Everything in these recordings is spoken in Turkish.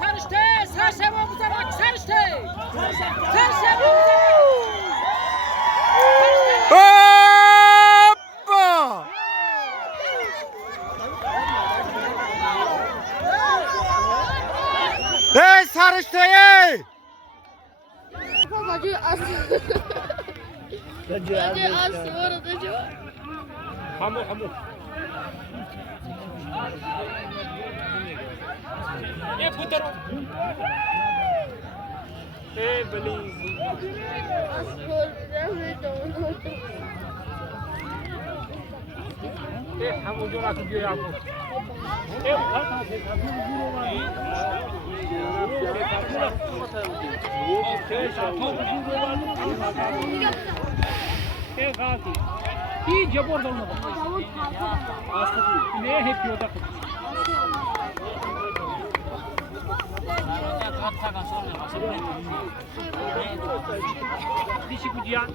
Sarışte, sarışemamıza bak, sarışte. Sarışemamıza bak. Hoppa! Hey sarıştayı! Babacı as. Babacı as orada jo. Hamu. Putar. Beli. As orada jo. Hamu jo nak dia aku. İyi cebor olmadı. Ne hep yolda. Dişi kuciyan.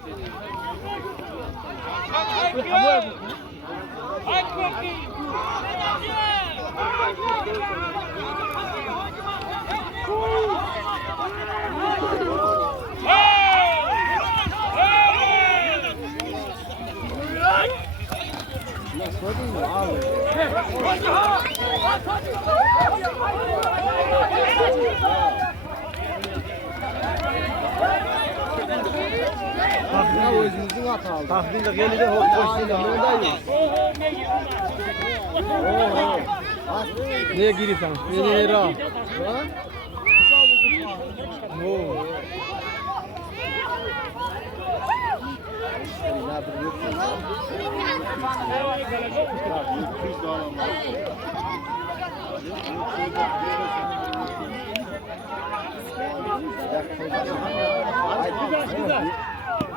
Tahminle gelide hoşçakalın. Neye giriyorsun? Neye ra?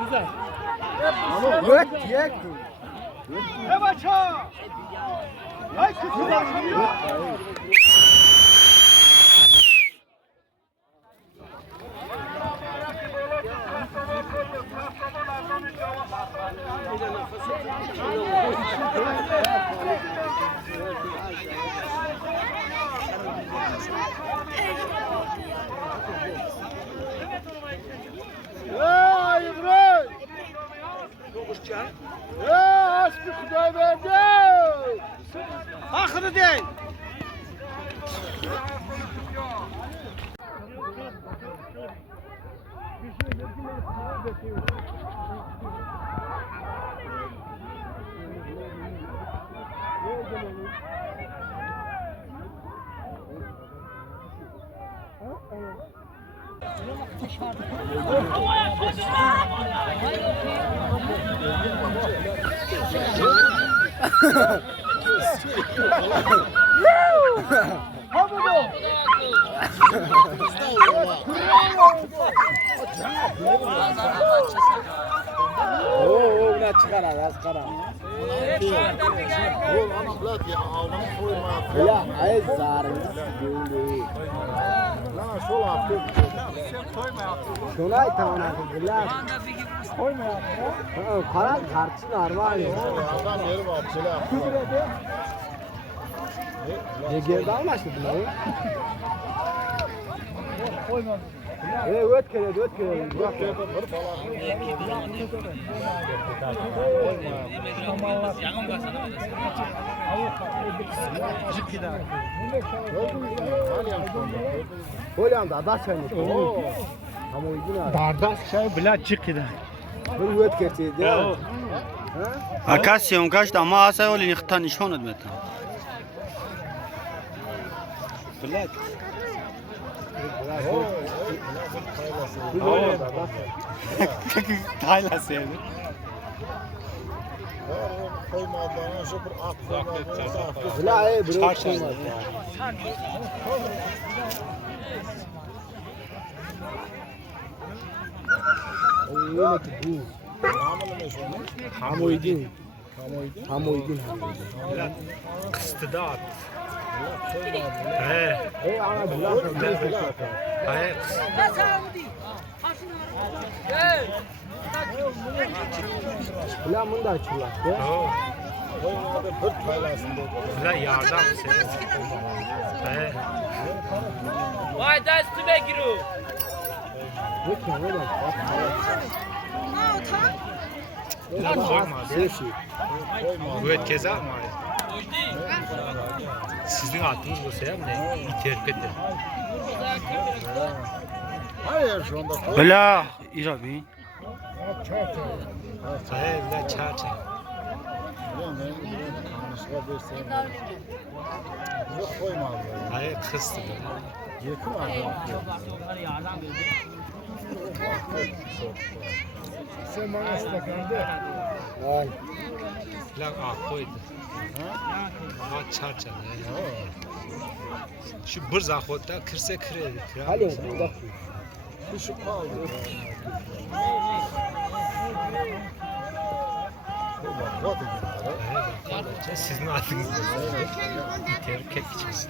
Güzel. Göt yek. Ne baça? Ay kızım ya. Ey İbrahim! Aşkı Kuday verdi! Hakkını değil! Oo, ne çıkara yaz kara. Ya ay zarın. Lan şol yaptı. Şolay tamam abi. Lan. Koyma ya. Karan kartı normal. Adam yeri var. Şöyle yaptı. Ne geldi almıştı lan? Koyma. Öt kere. Bırak. Öyle anda da sen. Ama uygun abi. Bardak şey bile çıktı. Bu öt geçti. Akasya kaç da ama asay olin ikhtan işon etmedi. Bilet. Tayla sevdi. Koymadığına şükür at. La ey bro. Hamoydin. Kıstıdat. Ey ana billah. Hayır. Ulan bunu da açırlar. Koymadı pırt kaylasında. Bula yardım sen. He. Vay dest begiru. Bula koymaz. Bu et keza mı? Sizin attığınız bu sayam ne? İterk etti. Hayır şu anda koy. Bela irabi. He bula çar çar. Yok koymadı. Hayır kıstı. Yakın adam. Sen bana istakanda. Vay. Bula ah koydu. Ha çar çar. Şu bir zahotta kırsa kredi. Halim bak. Düşük kaldı. Bak Sizin attığınız bu İterk edeceğiz.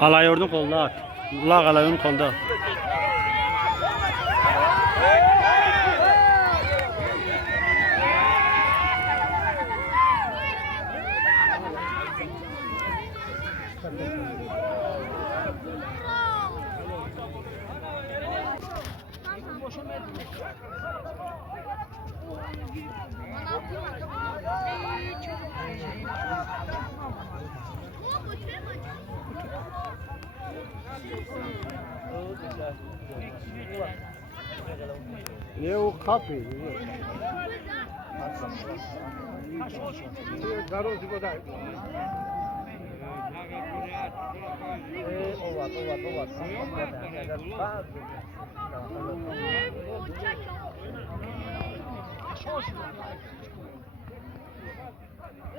Alayordun kolda at. Ula alayordun kolda. Ne o kapı? Garoz gibi da.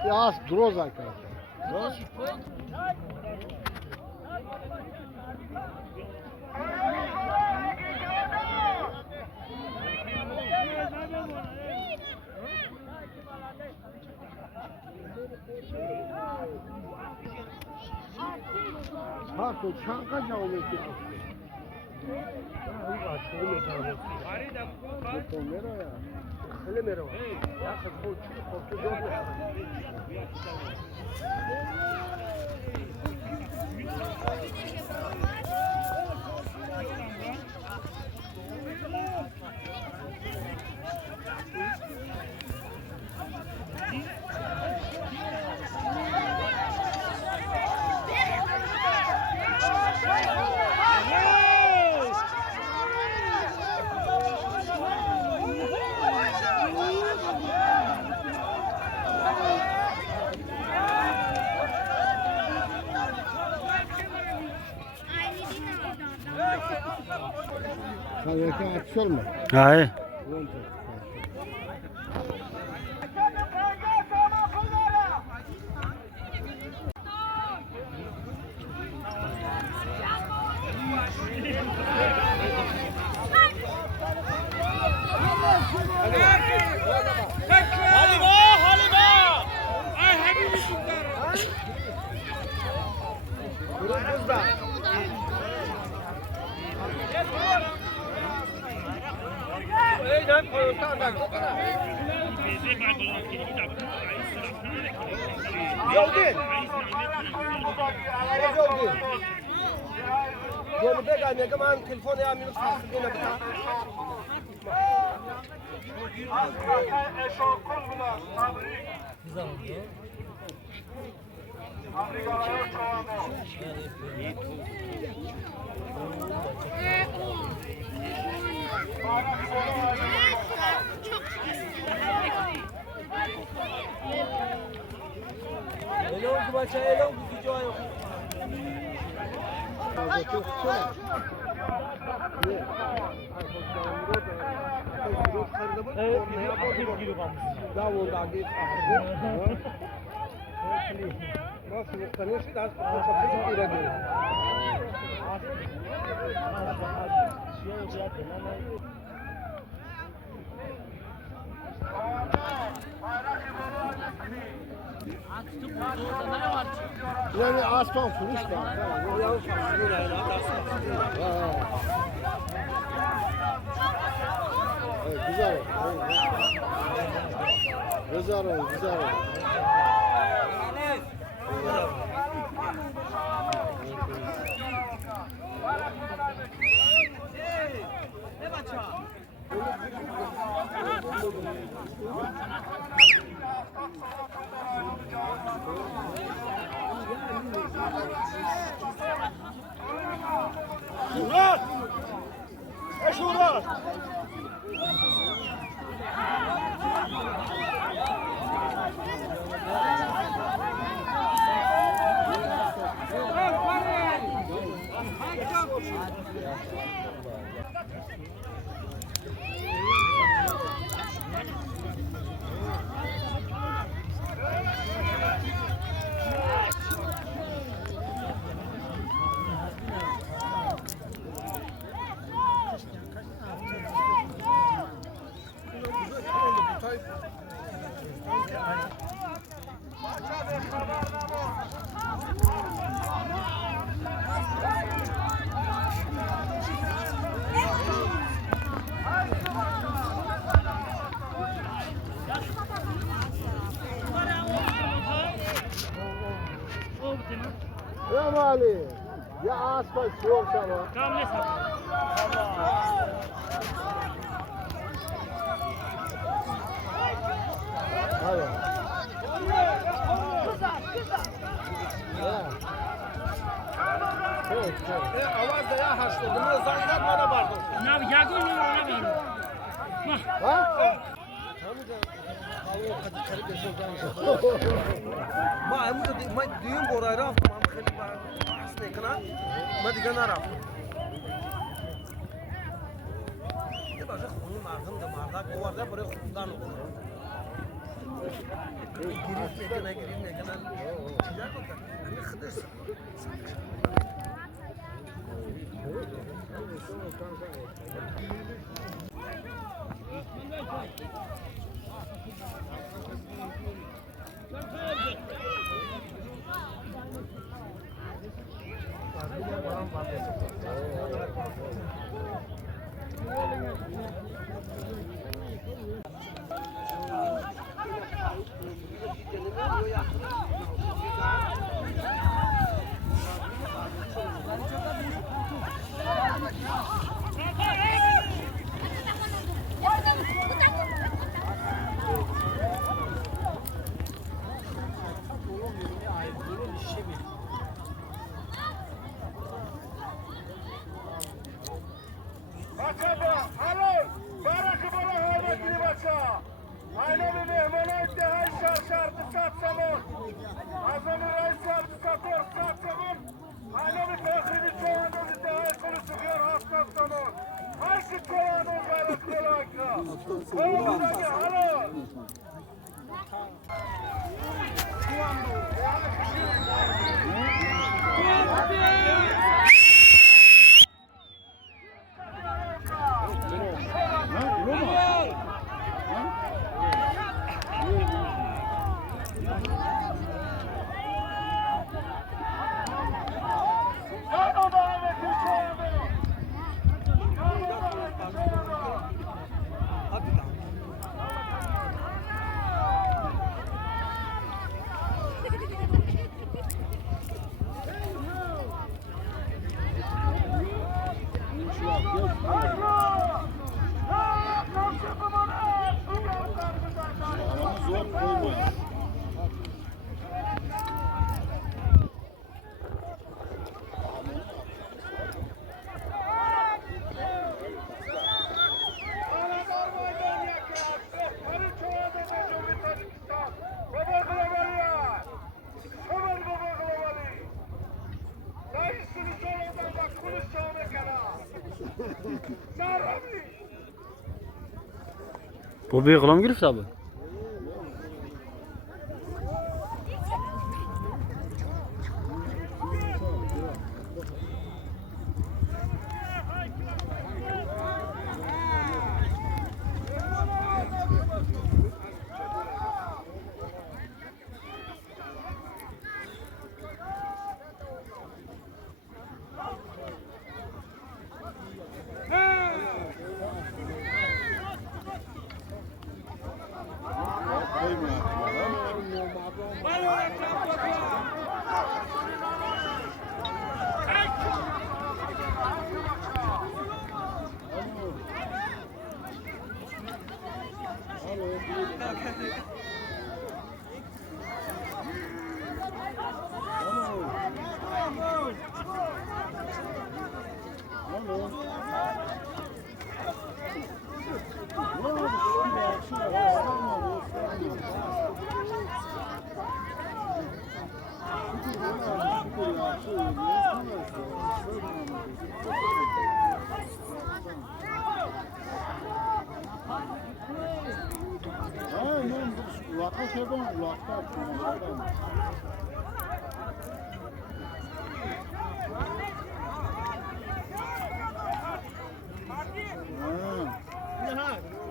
Ya droza kanka. Ha to çanka jaole ki. तो मेरा यार पहले मेरा यार सबको जो Sen açıyor mu? Hayır. Yolu beğenmiyor ama telefonu ya minus fasılına bak. Hello, baca hello, video ayo. Yani aspan kuruş da. Evet, güzel. Güzel oldu, güzel oldu. Ya Mali, ya aspan soğuk sana. Hadi. Avaz da ya haşlı. Bunu zangat bana vardı. Ne yagun ne var? Ha? ما هم ما ديون بورا راف ما مخلي ما حسني كنا ما دينا راف تبغى تخون مع هم ده مع ذاك هو ده بري خدان قريب كنا أنا خدش Bu bir kılam girip tabi.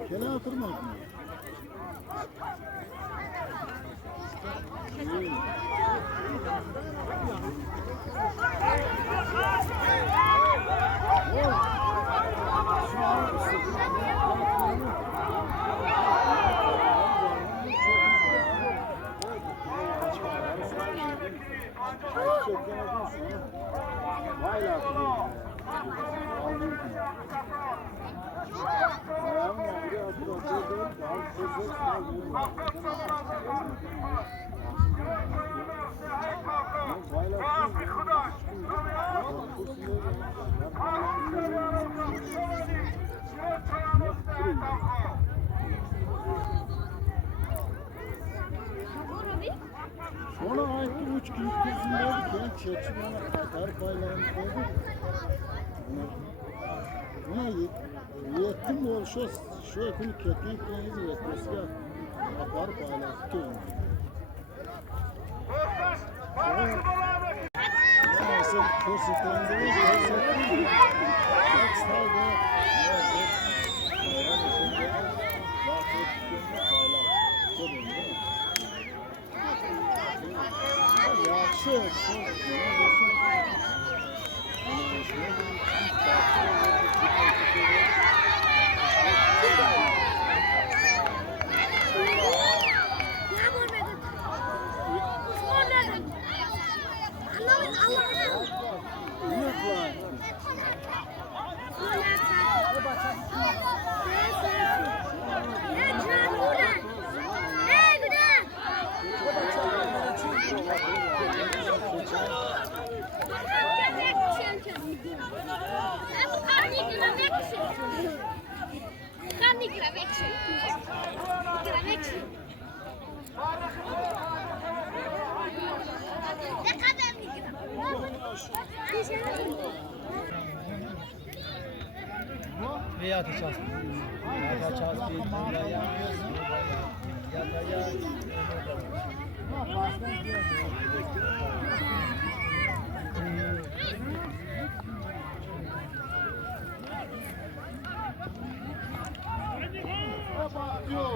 Kele oturmaz mı? Sonra ayette 3 gün kızındaydık ya. Çeçil ona her bayrağını koyduk. Buna yettim ol şu ekonomik ketken köyümüzü yetmesi ya. Aparıp bayrağı tutuyorum. Sen korsetlerinde mi? Korsetlerinde mi?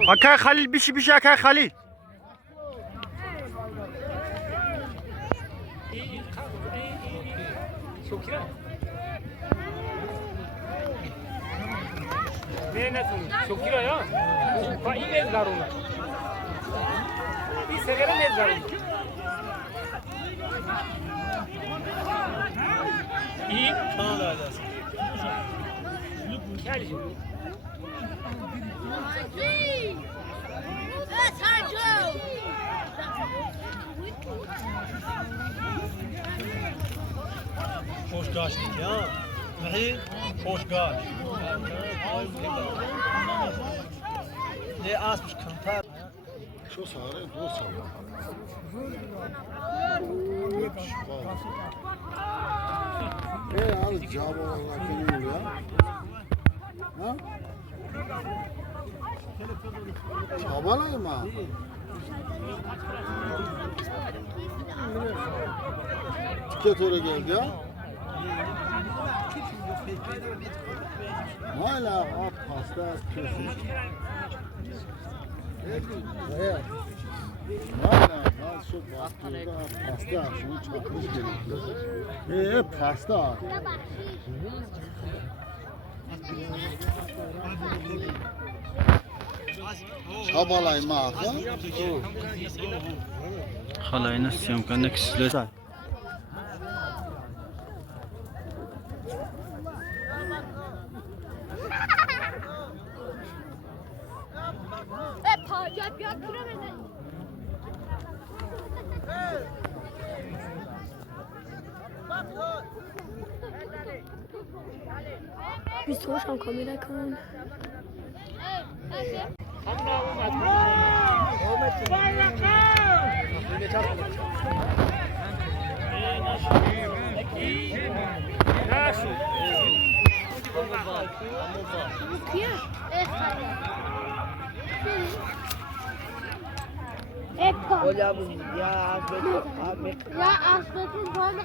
Akay Halil bir Akay Halil. Şokira. Ne nasıl? Şokira ya. Fa iyi mezarına. Bir sefer mezarına. İyi. Tamam alacağız. Gel şimdi. خوش گاشت یا نهی خوش گاش ne asmış kantar Şu sarı bu sarı. Abi cevap olarak ne ya? Ha? Çabalayım ha. Tiket öyle geldi ya. Hala at pasta kesin. Evet. Hala şu pasta şunu çakmış geliyor. Pasta. Çabalayma ha. Halayını syomkandaki sizler. Acayip ya kıramadı. Biz hoşan kamera kan. Olha ya Ahmet. Ya Aslı'nın bana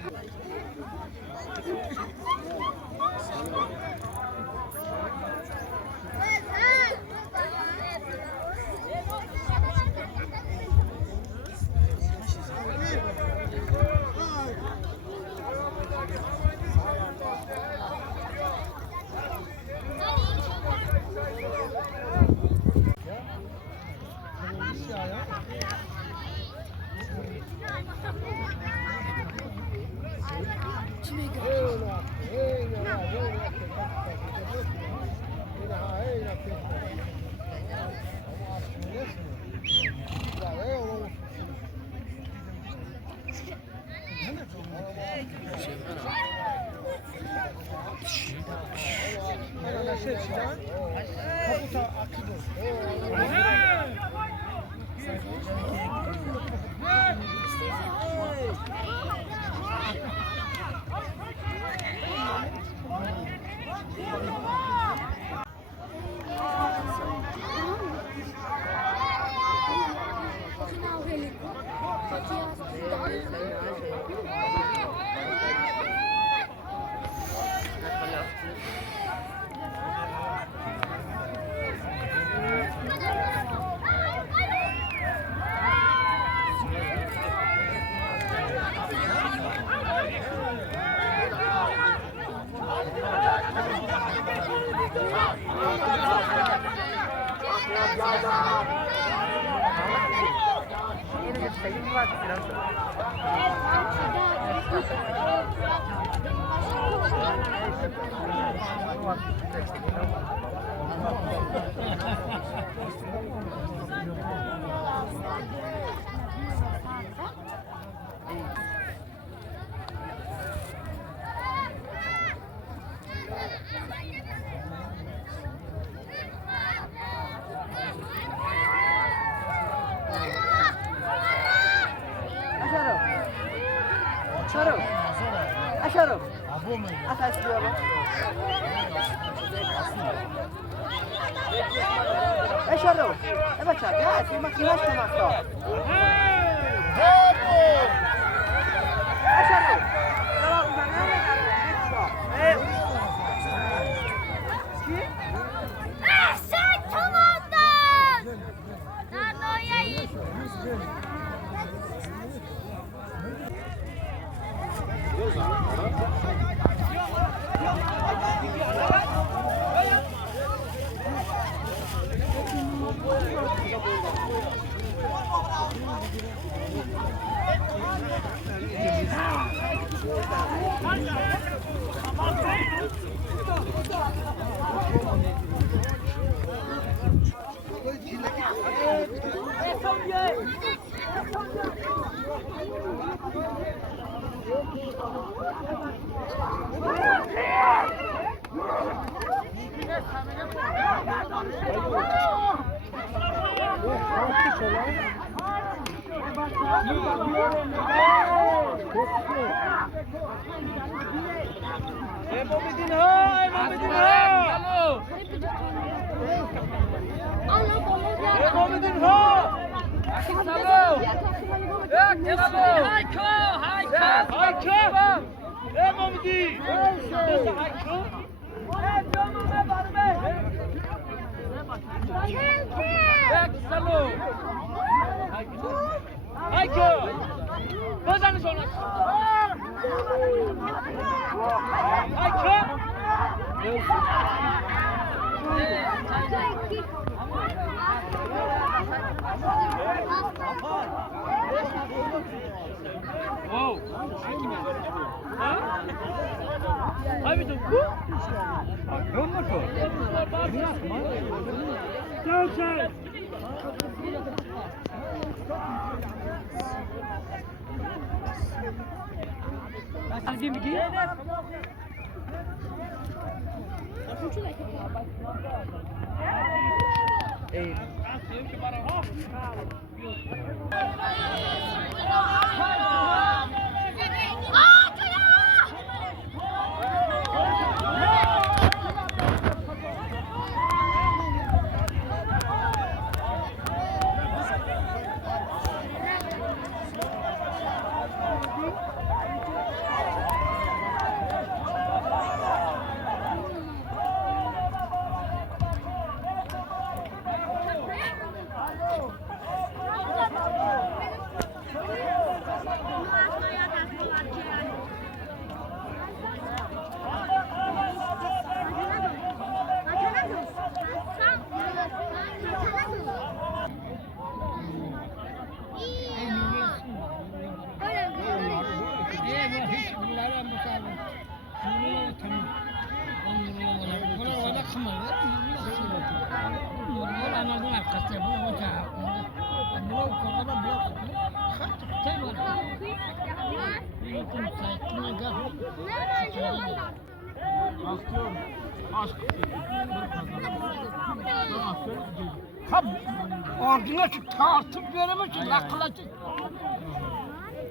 Ardına şu tartıp veremesin, lakılacak.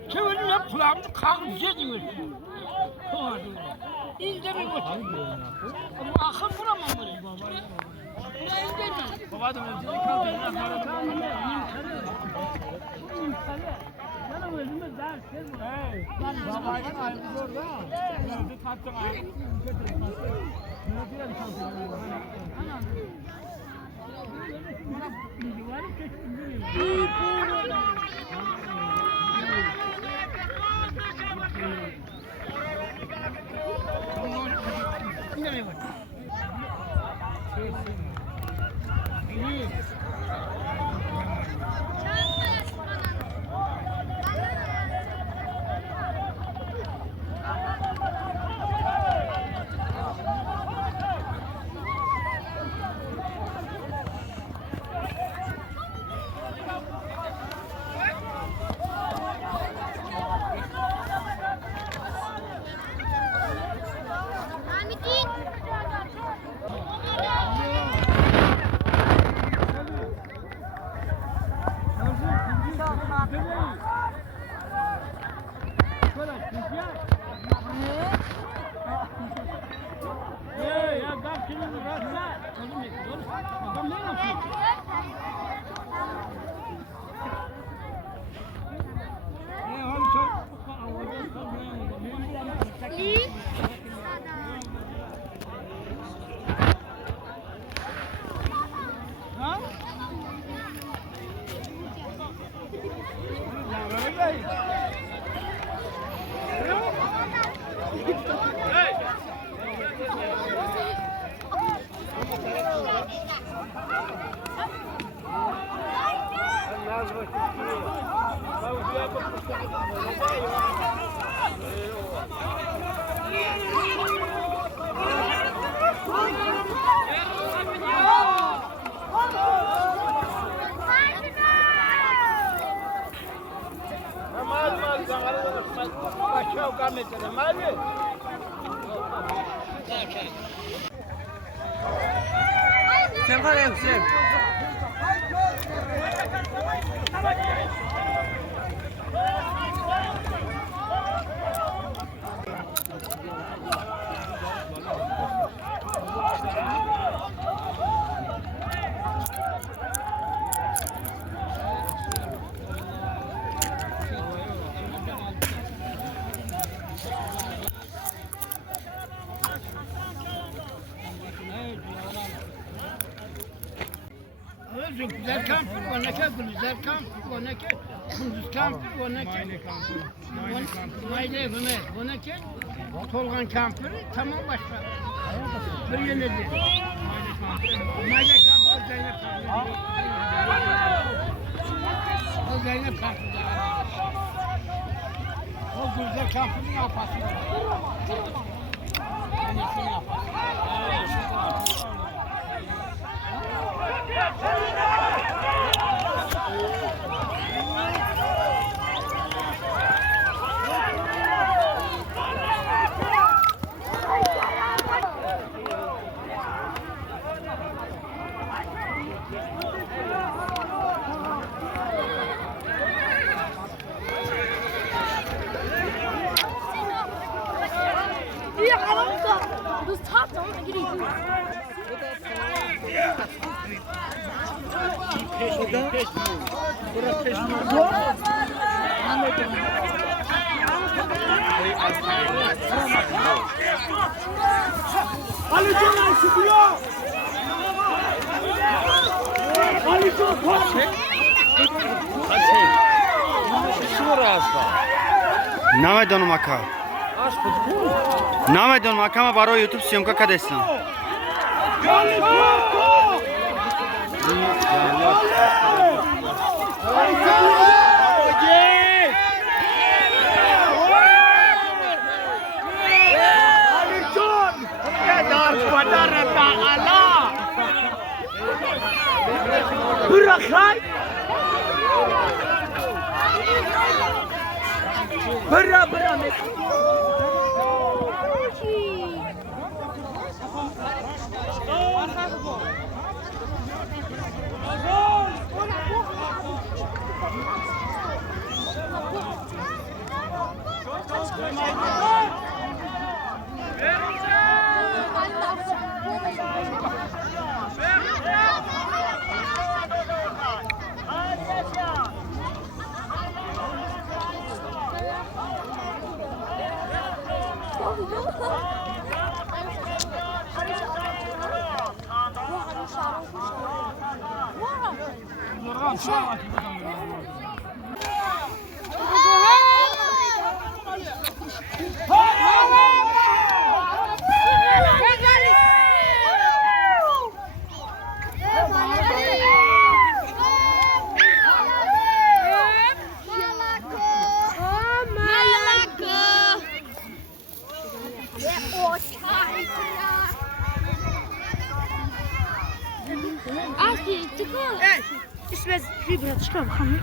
Çevirin hep kulağımızı kalkıp yediyorsun. İnce bir boş. Ama akıl bulamam buraya. Buraya ince mi? Babadım ötesi kaldı. Canım özümüz ders. Babayın ayrımız orada. Nerede tattım ayrımız? Sen var ya sen. Güzel kampır, vaneke, güzel kampır, vaneke, kunduz kampır, vaneke. Maile hüme, vaneke, tolgan kampır, tamam başla. Bir yenildi. Maile kampır, Zeynep kampır. O Zeynep kampır. O güzel kampırın apası. Vanekini apası. Ali Can sıkıyor. Ali Can koş. نمیدونم اکا نمیدونم اکا ما برای یوتیوب سیمکا کردستم Bırak lan! Ismet, bir biraz çıkar bakalım.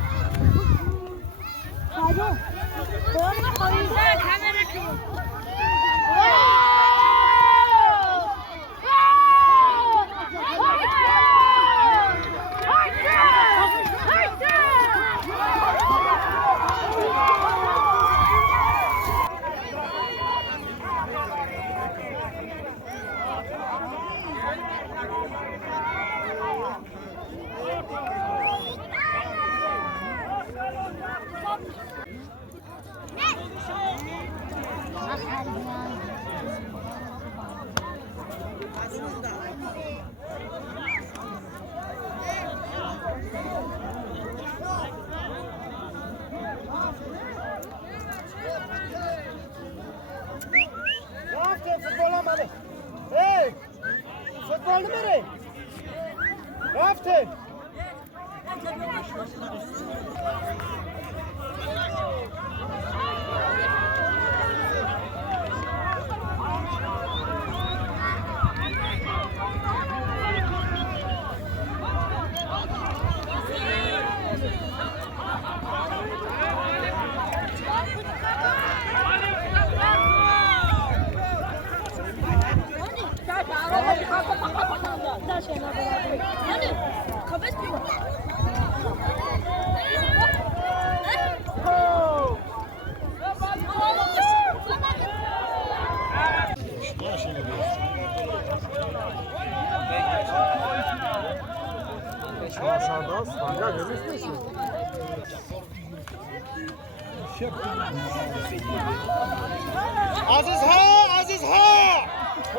Aziz ha, Aziz ha!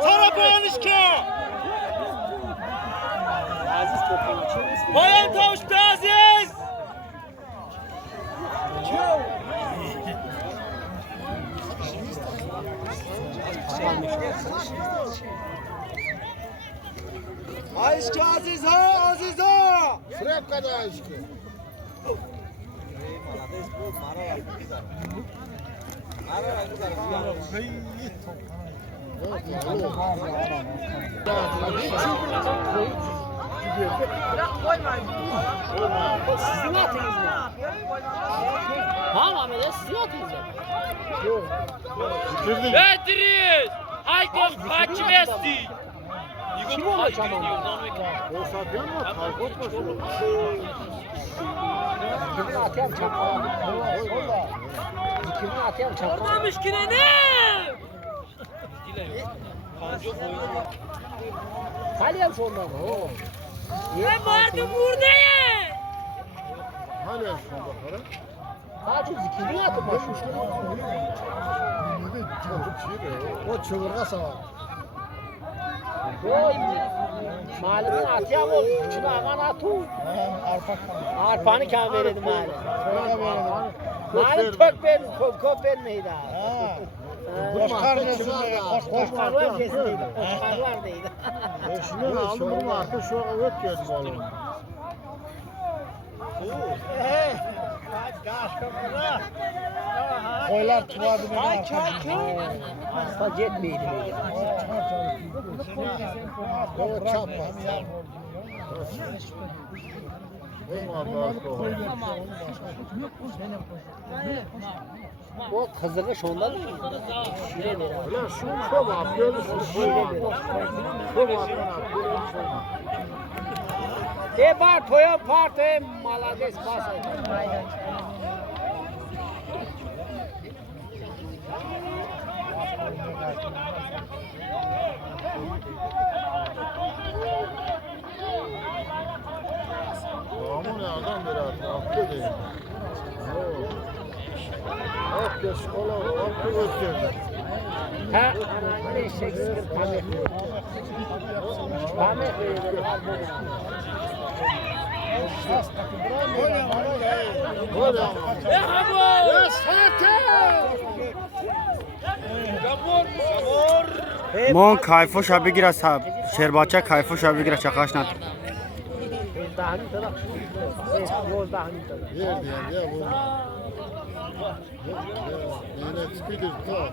Sana boyanışka! Aziz toplamış. Bayan Tavuş be Aziz! Aşkı Aziz ha, Aziz ha! Sırap kadar aşkı. Sizin atınız mı? Tamam Ahmet sizin atınız mı? Beatriz! Haykoz Paçmesti! Kim olacak ama? O satıyor mu? Kalkıp mı? Kimin atayım çakmağı? Kimin atayım çakmağı? Orada müşkine ne? Salyan sonunda mı? Ben vardım buradayım. Hani yaşına bakarım? Sadece zikrini atıp başmışlar. O çığırga sağ. Malimin atıyam oldu. Küçüğünü aman atı. Arpanı kâm veredim mali. Malim tök verin, kop vermeydi abi. Koşkar nesinde, Koşkarlar kesindeydi. Koşkarlar deydi. Şimdi aldım bunu artık şu an öt geldim oğlum. Koylar tuvadı beni Asla jetmeydi. O çapma. O kızılı şonda değil mi? Şire ver abi. Ulan şu çok abi. Görürsün. Şire ver. Çok abi. Bar toya parte malades pasa. Ama ne adam bir haklı değil. Haklı skola haklı gösterdi. Ha, ne Shakespeare pamuk. Pamuk مون کایفو شبی گیره صاحب شیر بچه کایفو شبی گیره چکاش ند Verdi yani ya bu. Yine spidir ta.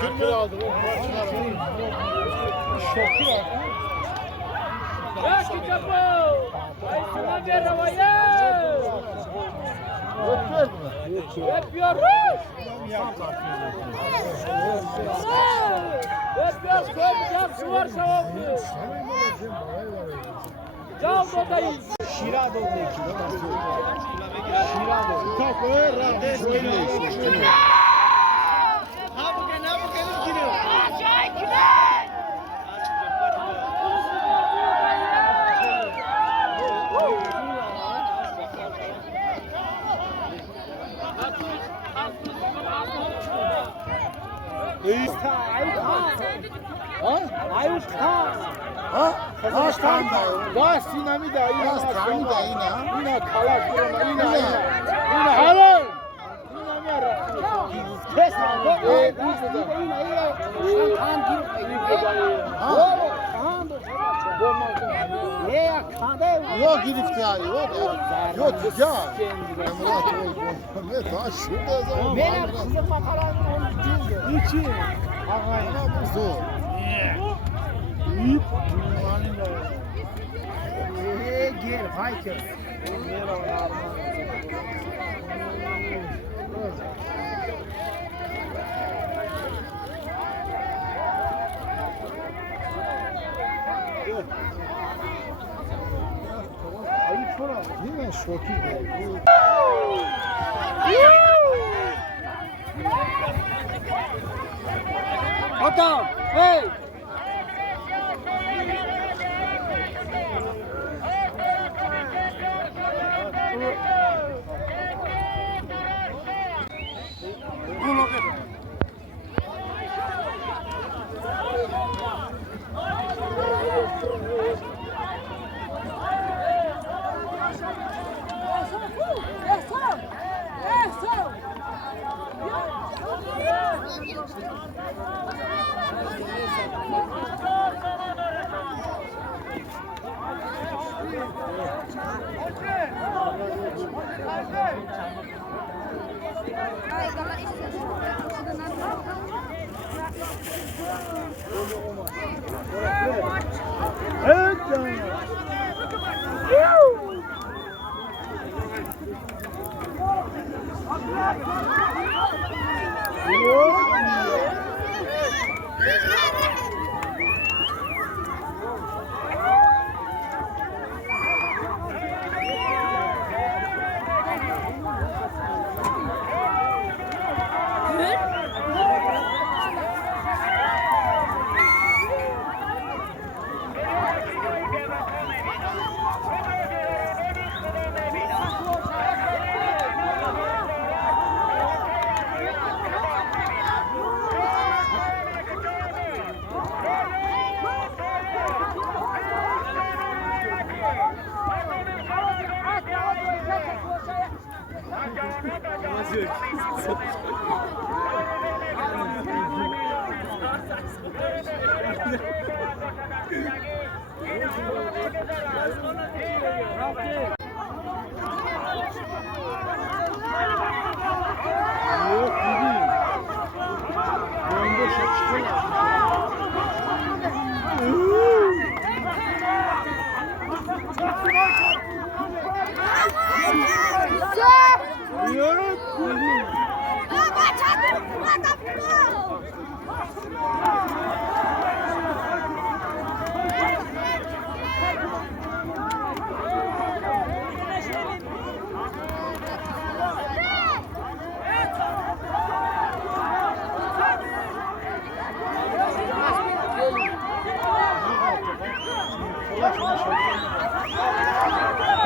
Şokür aldı bu parçalar. Şokür aldı. Yapıyoruz. Şira doldu iki. Şira doldu. Kapı rades geliyor. Ha bugün ne bugün giriyor. Kazakhstan da sinemi de yine Kazakhstan da yine Kalaşkırma yine helal yine mer Kesme. Ne ya kade? yok girifti yani yok yok ya Murat oldu ne ta şurada zaman Benim kızım makaranın onu dinliyor. için ana bu zor Gel hayır. yine şoki değil Adam, hey!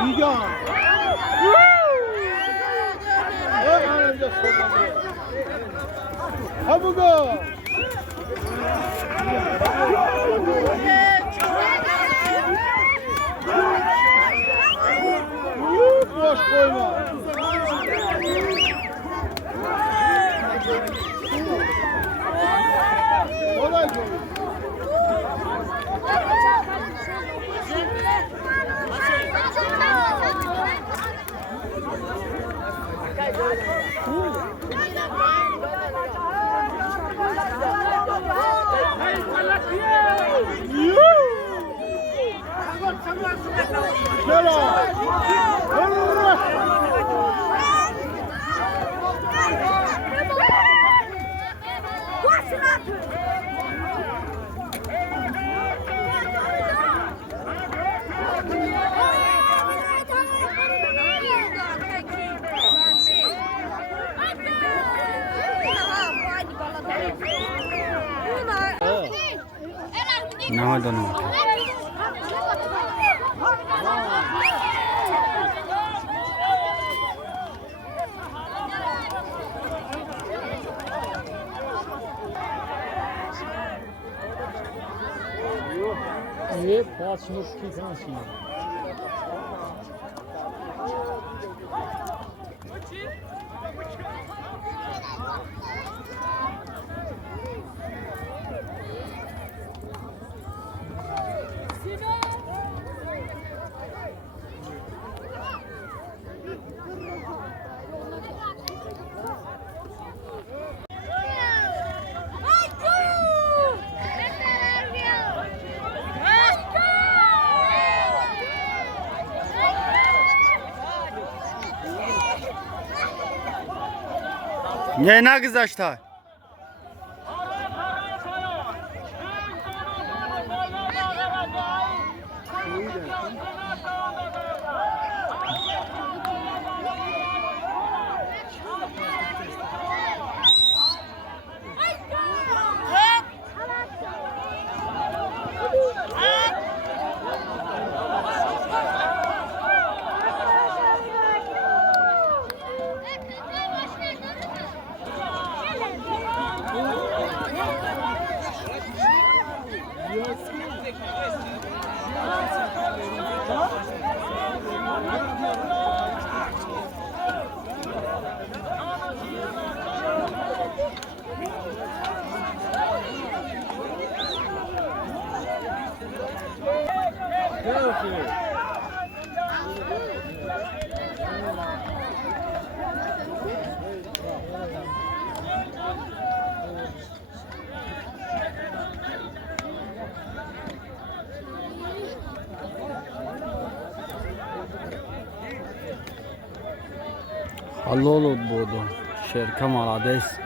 İgan. Önce soldan. Habugo. Boş koyma. Kolay koy. Ne oldu ne? ये 5 मिनट की सांसी Ne ne kızışta? Allolo bodo. Şerka malades.